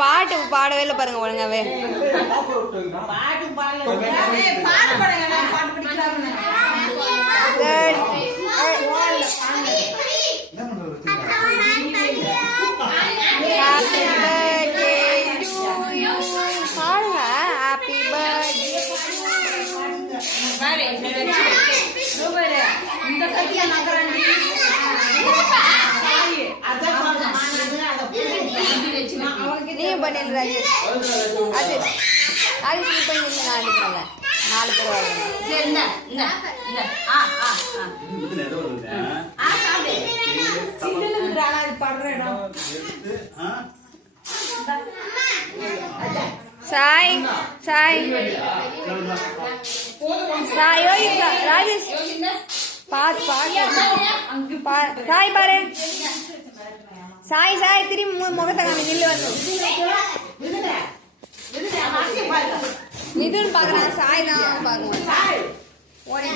பாட்டு பாடவே இல்லை பாருங்க ஒழுங்காவே. நீ பண்ணிடு ராஜேஷ். அது ராஜேஷ் நீ பண்ணி நான் அடிக்கிறேன். 4 பேர் வரணும். சரி இந்த இந்த இந்த ஆ ஆ ஆ சாப்பிடு. சின்னதுக்கு ராணா படுறேடா. சாய் சாய் சாய் ஓய் ராஜேஷ் பாத் பாத் சாய் பாரு. சாய் சாய் திரும்பி முகத்தை காமி நில்லு வந்து மிதுன் பாக்குறான். சாய் தான் பாக்குவான். ஓடி